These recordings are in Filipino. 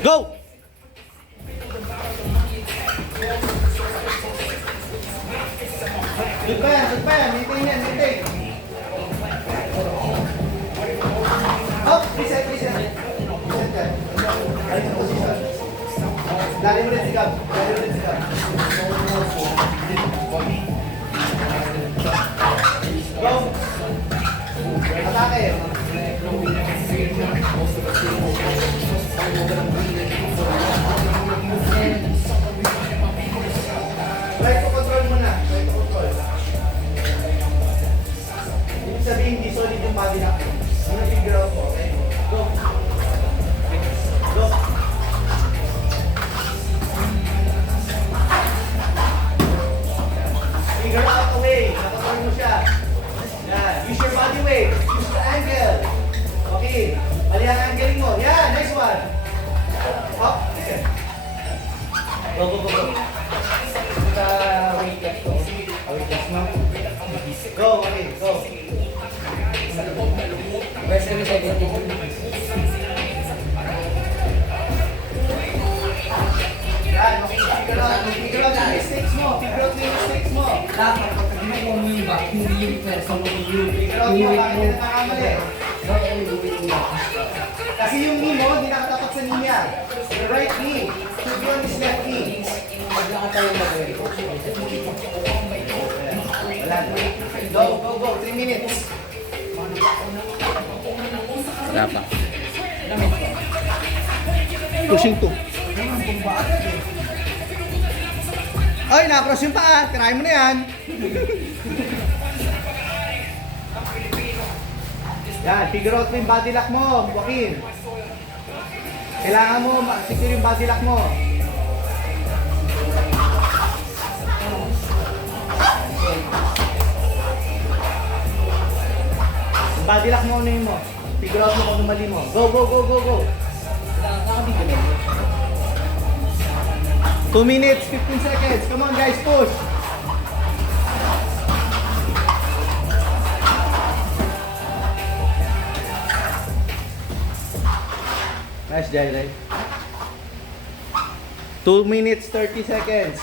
Go! Good pa yan. Maintain yan, maintain. Up, reset. Reset yan. Ayun ang position. Lali mo rin sigab. Go! Atake. Try to control mo na. Try to control. Ibig sabihin, hindi solid yung body na. Ano figure out mo? Okay? Go. Go. Figure out the way. Nakontrol mo siya. Yan. Use your body weight. Use the angle. Okay. Mali ang angling mo. Yan. Nice one. Up. Okay. Go. Weight cut ko. Awit yes, ma'am. Go. Okay. Go. Where's the 70? Yan. Figure out yung mistakes mo. Dapat kapag ginawa mo yung back, hindi yung person mo yung Figure out mo. weight Bakit mo. ka nakakamali? No, yung weight mo. Kasi yung knee mo, hindi nakatapat sa knee niya. Your right knee should be on his left knee. Maglakad tayo mag-weight. Wala na. Go. 3 minutes. Wala pa. Pushing 2. Ay, nakross yung paa. Try mo na yan. Yan, figure out mo yung body lock mo, Joaquin. Kailangan mo secure yung body lock mo. Yung body lock mo, ano yun mo? Figure out mo kung mali mo. Go. Nakabigyan mo. 2 minutes, 15 seconds. Come on guys, push. Nice, Jailay. 2 minutes, 30 seconds.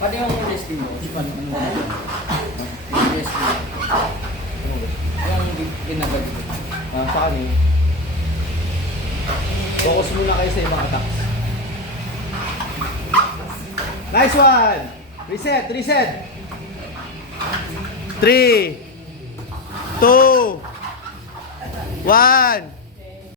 Pati yung wrestling mo. Yung wrestling. Yung ginagad mo. Sa kanya. Focus muna kayo sa ibang attacks. Nice one! Reset! 3, 2, 1.